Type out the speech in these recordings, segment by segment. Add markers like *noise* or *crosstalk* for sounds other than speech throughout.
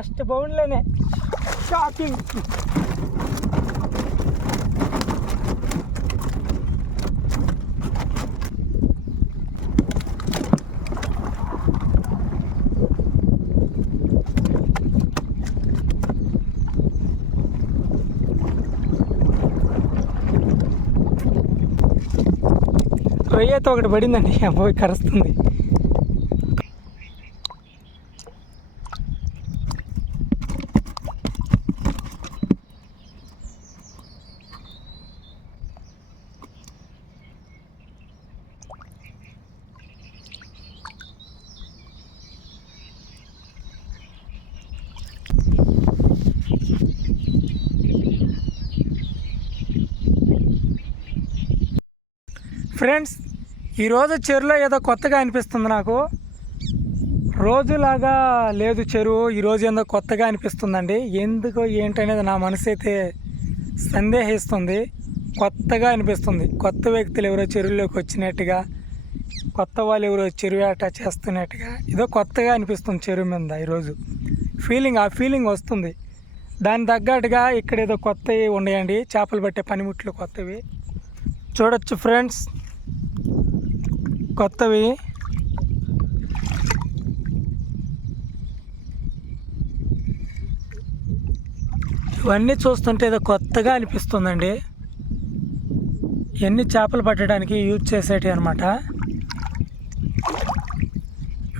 First బౌండ్లోనే shocking రొయ్యతో ఒకటి పడిందండి పోయి కరుస్తుంది. ఫ్రెండ్స్ ఈరోజు చెరువులో ఏదో కొత్తగా అనిపిస్తుంది నాకు. రోజులాగా లేదు చెరువు ఈరోజు ఏందో కొత్తగా అనిపిస్తుందండి. ఎందుకు ఏంటనేది నా మనసు అయితే సందేహిస్తుంది. కొత్తగా అనిపిస్తుంది. కొత్త వ్యక్తులు ఎవరో చెరువులోకి వచ్చినట్టుగా కొత్త వాళ్ళు ఎవరో చెరువు ఆట చేస్తున్నట్టుగా ఏదో కొత్తగా అనిపిస్తుంది చెరువు మీద ఈరోజు ఫీలింగ్ ఆ ఫీలింగ్ వస్తుంది. దాని తగ్గట్టుగా ఇక్కడ ఏదో కొత్తవి ఉన్నాయండి. చేపలు పట్టే పనిముట్లు కొత్తవి. చూడొచ్చు ఫ్రెండ్స్ కొత్తవి. ఇవన్నీ చూస్తుంటే ఏదో కొత్తగా అనిపిస్తుందండి. ఎన్ని చేపలు పట్టడానికి యూజ్ చేసేటివి అనమాట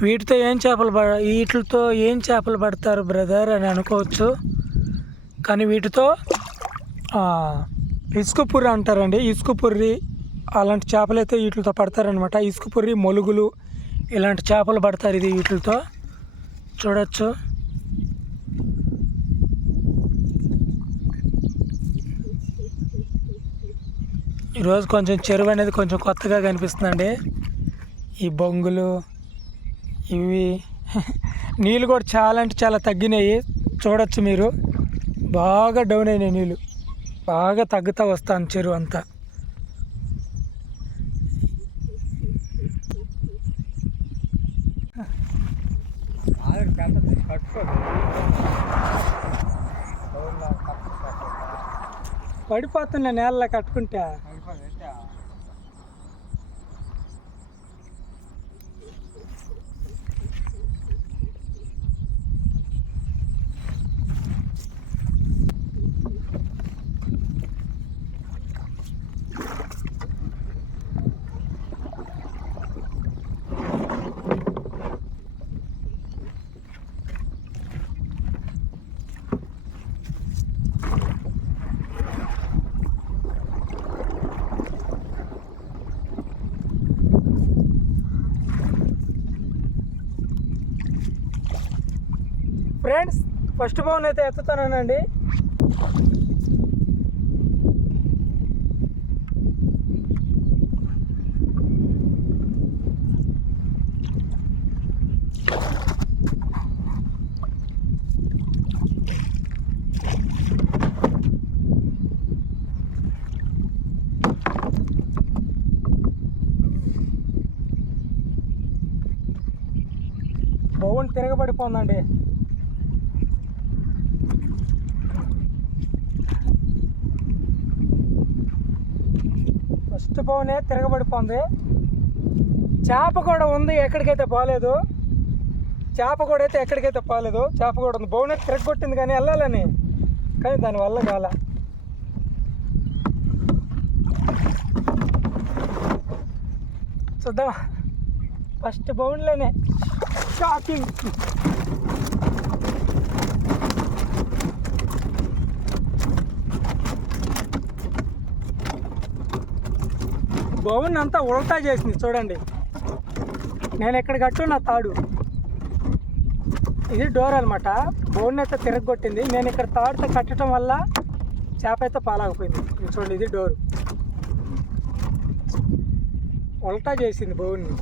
వీటితో ఏం చేపలు పడ వీటితో ఏం చేపలు పడతారు బ్రదర్ అని అనుకోవచ్చు. కానీ వీటితో ఆ, ఇసుక పుర్రి అంటారండి. ఇసుక పుర్రి అలాంటి చేపలు అయితే వీటితో పడతారనమాట ఇసుక పుర్రి మొలుగులు ఇలాంటి చేపలు పడతారు ఇది వీటితో. చూడొచ్చు. ఈరోజు కొంచెం చెరువు అనేది కొంచెం కొత్తగా కనిపిస్తుందండి. ఈ బొంగులు ఇవి *laughs* నీళ్ళు కూడా చాలా అంటే చాలా తగ్గినాయి. చూడొచ్చు మీరు. బాగా డౌన్ అయినాయి నీళ్ళు. బాగా తగ్గుతూ వస్తాను చెరువు అంతా. పడిపోతున్నా నేలలో కట్టుకుంటా ఫ్రెండ్స్ ఫస్ట్ బౌన్ అయితే ఎత్తుతానండి. బౌన్ తిరగబడిపోందండి. ఫస్ట్ పౌనే తిరగబడిపోంది. చేప కూడా ఉంది ఎక్కడికైతే పోలేదు. చేప కూడా అయితే ఎక్కడికైతే పోలేదు. చేప కూడా ఉంది. బౌనే తిరగొట్టింది కానీ వెళ్ళాలని. కానీ దానివల్ల కాల. చూద్దాం ఫస్ట్ బౌన్లోనే. షాకింగ్ బౌన్ అంతా ఉల్టా చేసింది చూడండి. నేను ఇక్కడ కట్టున్న నా తాడు. ఇది డోర్ అనమాట బౌన్ అయితే తిరగొట్టింది. నేను ఇక్కడ తాడుతో కట్టడం వల్ల చేప అయితే పాలాగిపోయింది. చూడండి ఇది డోర్. ఉల్టా చేసింది బౌన్ని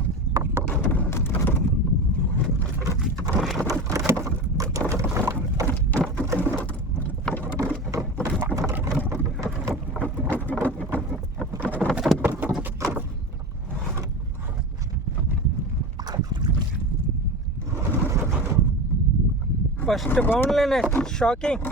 ఫస్ట్ బౌండ్లోనే షాకింగ్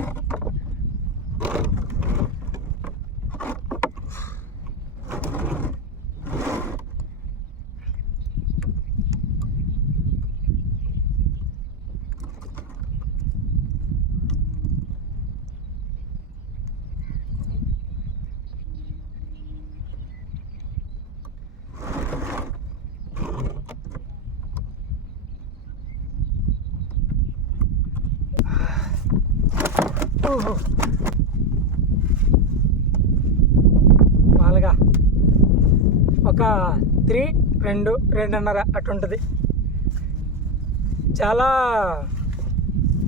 మామూలుగా ఒక త్రీ రెండు రెండున్నర అటుంటుంది. చాలా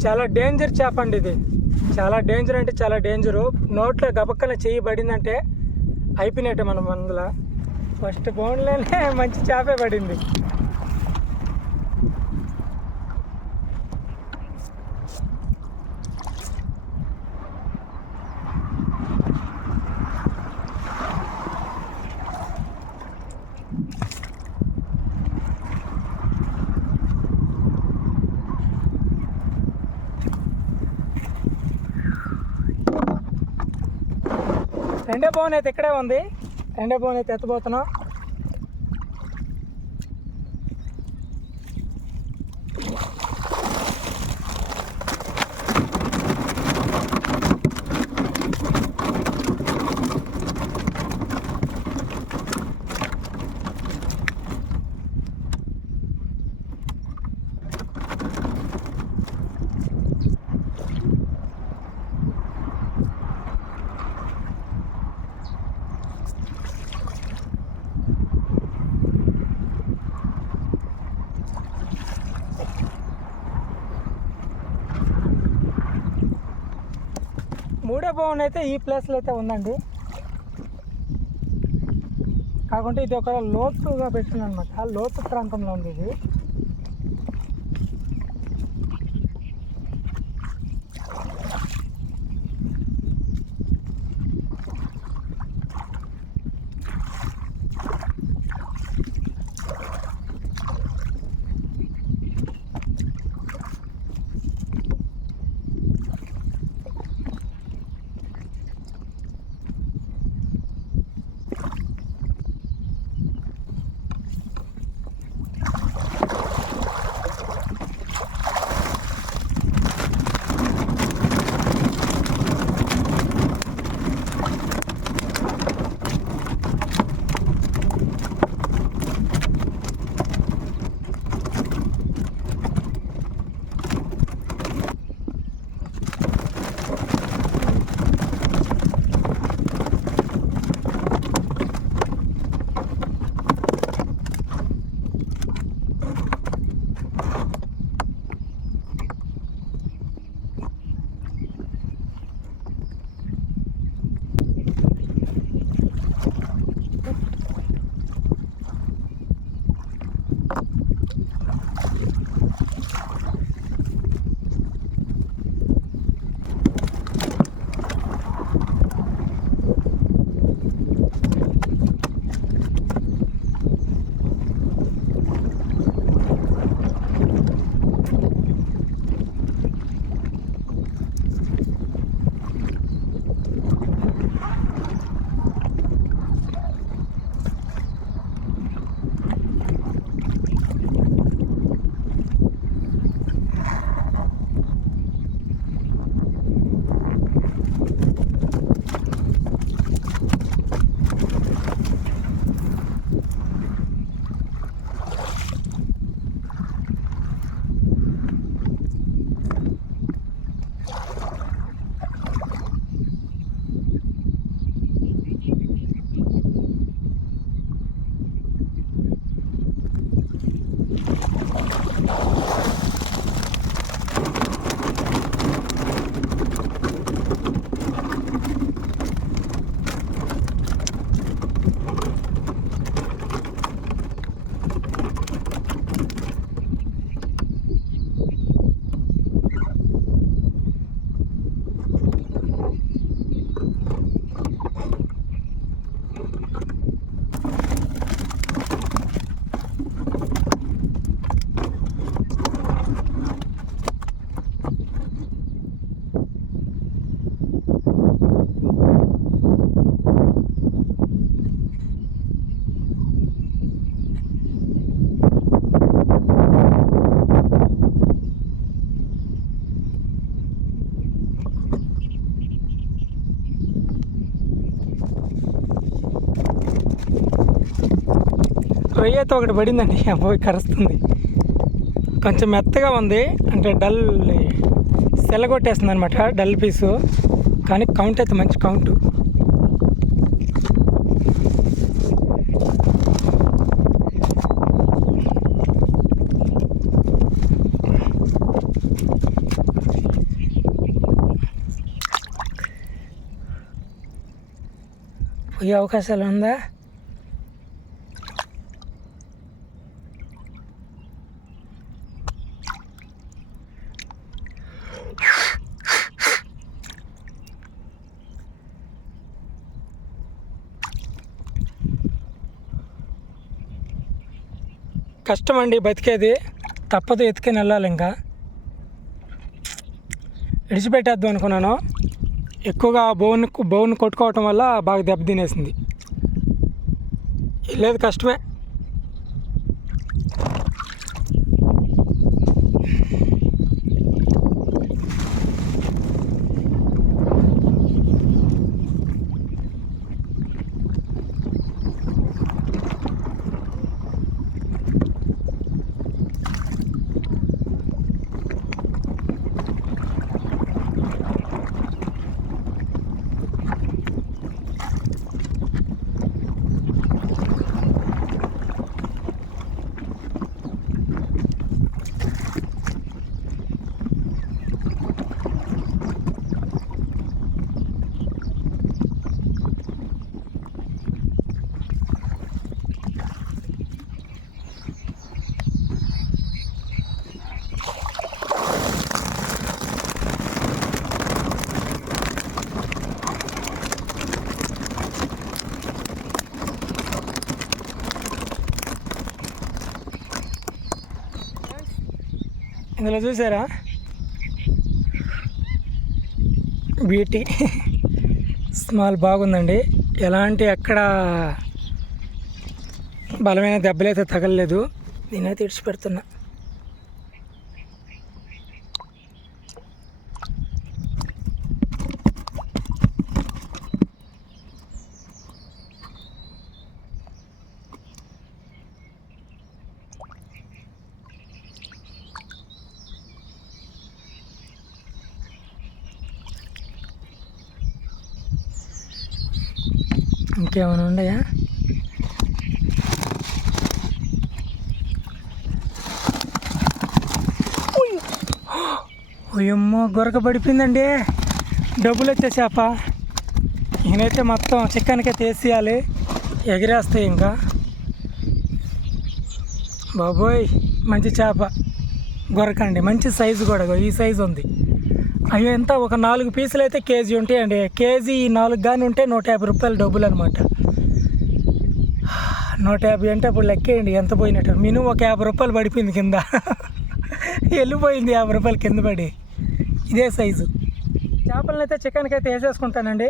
చాలా డేంజర్ చేప అండి ఇది. చాలా డేంజర్ అంటే చాలా డేంజరు. నోట్లో గబక్కన చేయబడిందంటే పడిందంటే అయిపోయినట్టే మనం అందులో. ఫస్ట్ బోన్లోనే మంచి చేపే పడింది. ఎండే బౌన్ అయితే ఇక్కడే ఉంది. ఎండే బౌన్ అయితే ఎత్తబోతున్నాం. మూడో అయితే ఈ ప్లేస్లో అయితే ఉందండి. కాకుంటే ఇది ఒక లోతుగా పెట్టిందనమాట లోతు ప్రాంతంలో ఉంది ఇది. రొయ్య అయితే ఒకటి పడిందండి. *laughs* అబ్బాయి కరుస్తుంది. కొంచెం మెత్తగా ఉంది. అంటే డల్ సెల్లగొట్టేస్తుంది అనమాట డల్ పీసు. కానీ కౌంట్ అయితే మంచి కౌంటు. పోయే అవకాశాలు ఉందా? కష్టం అండి బతికేది. తప్పదు ఎత్తుకొని వెళ్ళాలి ఇంకా. విడిచిపెట్టేద్దాం అనుకున్నాను. ఎక్కువగా బోన్ బోన్ కొట్టుకోవటం వల్ల బాగా దెబ్బ తినేసింది లేదు కష్టమే. ఇందులో చూసారా? బ్యూటీ స్మాల్ బాగుందండి. ఎలాంటి ఎక్కడ బలమైన దెబ్బలైతే తగలలేదు. నేనైతే ఇడిచి ఇంకేమైనా ఉన్నాయా అయ్యమ్మో గొరక పడిపోయిందండి. డబ్బులు వచ్చే చేప ఈయనైతే మొత్తం చికెన్కే తీసేయాలి. ఎగిరేస్తాయి ఇంకా. బాబోయ్ మంచి చేప. గొరకండి మంచి సైజు కూడా ఈ సైజు ఉంది. అయ్యో ఎంత? ఒక నాలుగు పీసులు అయితే కేజీ ఉంటాయండి. కేజీ నాలుగు కానీ ఉంటే నూట యాభై రూపాయలు డబ్బులు అనమాట నూట యాభై అంటే అప్పుడు లెక్కేయండి ఎంత పోయినట్టు. మినిమం ఒక యాభై రూపాయలు పడిపోయింది కింద. వెళ్ళిపోయింది యాభై రూపాయలు కింద పడి. ఇదే సైజు. చేపలను అయితే చికెన్కి అయితే వేసేసుకుంటానండి.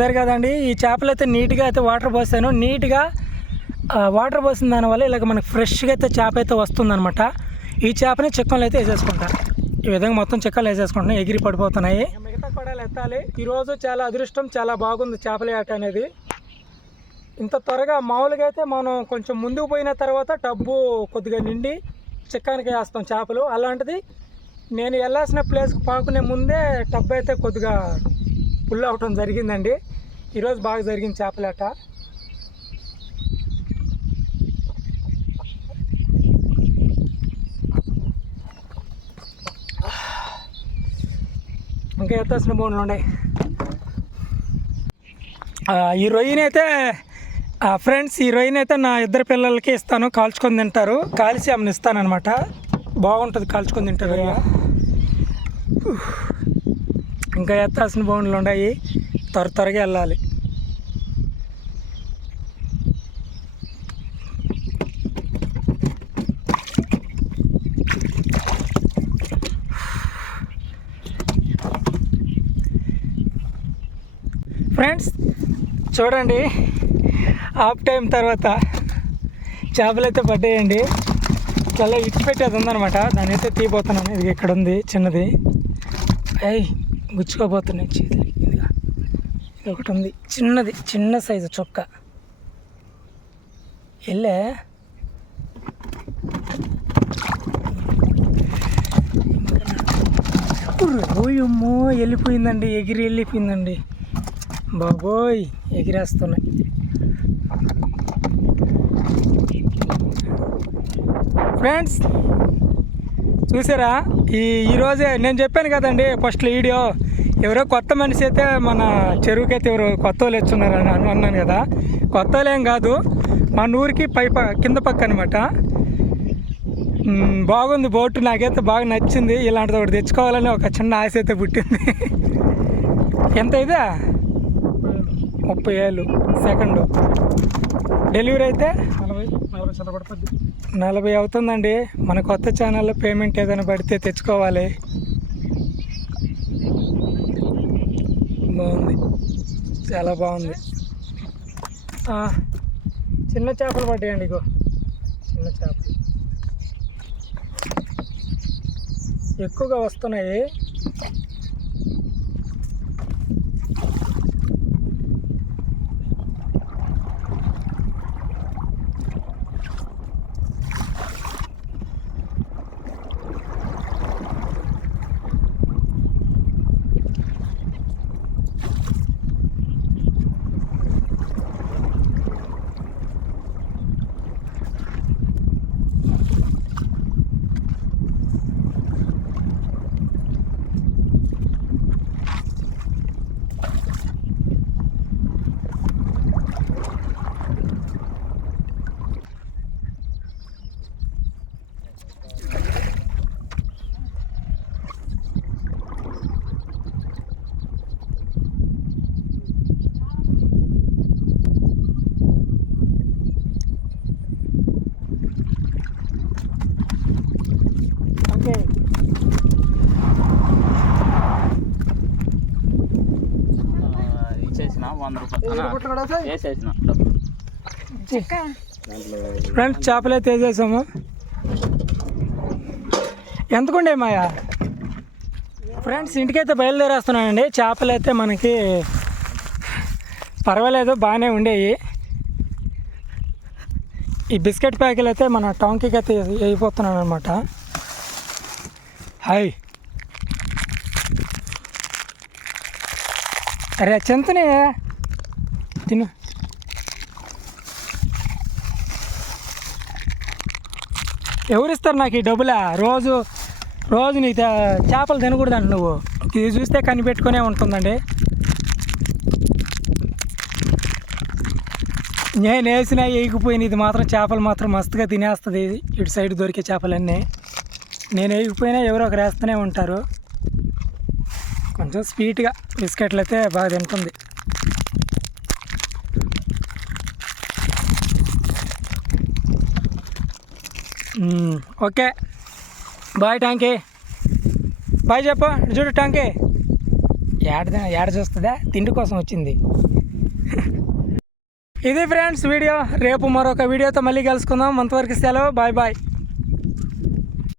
చూసారు కదండి. ఈ చేపలు అయితే నీట్గా అయితే వాటర్ పోసాను నీట్గా వాటర్ పోసిన దానివల్ల ఇలాగ మనకు ఫ్రెష్గా అయితే చేప అయితే వస్తుందన్నమాట. ఈ చేపని చిక్కలు అయితే వేసేసుకుంటా. ఈ విధంగా మొత్తం చిక్కలు వేసేసుకుంటున్నాయి ఎగిరి పడిపోతున్నాయి. మిగతా కొడాలు ఎత్తాలి. ఈరోజు చాలా అదృష్టం చాలా బాగుంది చేపల ఆట అనేది. ఇంత త్వరగా మామూలుగా అయితే మనం కొంచెం ముందుకు పోయిన తర్వాత టబ్బు కొద్దిగా నిండి చిక్కానికి వేస్తాం చేపలు. అలాంటిది నేను వెళ్ళాల్సిన ప్లేస్కి పాకునే ముందే టబ్బు అయితే కొద్దిగా ఫుల్ అవటం జరిగిందండి. ఈరోజు బాగా జరిగింది చేపలేట. ఇంకా ఎత్తాల్సిన బోన్లు ఉన్నాయి. ఈ రొయ్యని అయితే ఫ్రెండ్స్ ఈ రొయ్యని అయితే నా ఇద్దరు పిల్లలకి ఇస్తాను. కాల్చుకొని తింటారు. కాల్చి ఆమెను ఇస్తానమాట బాగుంటుంది కాల్చుకొని తింటారు రొయ్య. ఇంకా ఎత్తాల్సిన బౌండ్లు ఉన్నాయి. త్వర త్వరగా వెళ్ళాలి. ఫ్రెండ్స్ చూడండి. హాఫ్ టైం తర్వాత చేపలు అయితే పడ్డాయండి. చాలా ఇటు పెట్టేది ఉందనమాట దాని అయితే తీయబోతున్నాను. ఇది ఇక్కడ ఉంది చిన్నది. అయ్యి గుచ్చుకోపోతున్నాయి చేతులు. ఇదిగా ఇది ఒకటి ఉంది. చిన్నది చిన్న సైజు చొక్క. వెళ్ళే ఓయమ్మో వెళ్ళిపోయిందండి ఎగిరి వెళ్ళిపోయిందండి. బాబోయ్ ఎగిరేస్తున్నాయి. ఫ్రెండ్స్ చూసారా? ఈ ఈరోజే నేను చెప్పాను కదండి ఫస్ట్ వీడియో. ఎవరో కొత్త మనిషి అయితే మన చెరువుకైతే ఎవరు ఎవరో కొత్త వాళ్ళు వచ్చున్నారని అని అన్నాను కదా. కొత్త ఏం కాదు మన ఊరికి పై ప కింద పక్క అనమాట బాగుంది బోటు నాకైతే బాగా నచ్చింది. ఇలాంటిది ఒకటి తెచ్చుకోవాలని ఒక చిన్న ఆశ అయితే పుట్టింది. ఎంత అయితే ముప్పై ఏళ్ళు సెకండ్. డెలివరీ అయితే? నలభై నలభై చాలా పడుతుంది నలభై అవుతుందండి. మన కొత్త ఛానల్లో పేమెంట్ ఏదైనా పడితే తెచ్చుకోవాలి. బాగుంది. చాలా బాగుంది. చిన్న చేపలు పడ్డాయండి ఇగో. చిన్న చేపలు. ఎక్కువగా వస్తున్నాయి ఓకే ఇచ్చేసిన వంద రూపాయలు కొట్టు కూడా సార్ వేసేసిన డబ్బులు ఫ్రెండ్స్ చేపలు అయితే వేసేసాము. ఎంతకుండే మాయా? ఫ్రెండ్స్ ఇంటికైతే బయలుదేరేస్తున్నానండి. చేపలు అయితే మనకి పర్వాలేదు బాగానే ఉండేవి ఈ బిస్కెట్ ప్యాకెలు అయితే మన టాంకీకి అయితే వేయిపోతున్నాను అనమాట హాయ్. అరే చింతనే తిను. ఎవరిస్తారు నాకు ఈ డబ్బులా? రోజు రోజు నీ చేపలు తినకూడదండి నువ్వు. ఇది చూస్తే కనిపెట్టుకునే ఉంటుందండి. నేను వేసిన వేయకపోయిన ఇది మాత్రం చేపలు మాత్రం మస్తుగా తినేస్తుంది. ఇటు సైడ్ దొరికే చేపలన్నీ. నేను వేయకపోయినా ఎవరో ఒకరు వేస్తూనే ఉంటారు. కొంచెం స్వీట్గా బిస్కెట్లు అయితే బాగా తింటుంది. ఓకే. బాయ్ ట్యాంకీ. బాయ్ చెప్పు చూడు ట్యాంకీ. ఏడ ఏడ చూస్తుందా? తిండి కోసం వచ్చింది. ఇది ఫ్రెండ్స్ వీడియో. రేపు మరొక వీడియోతో మళ్ళీ కలుసుకుందాం. అంతవరకు సెలవు. Bye bye.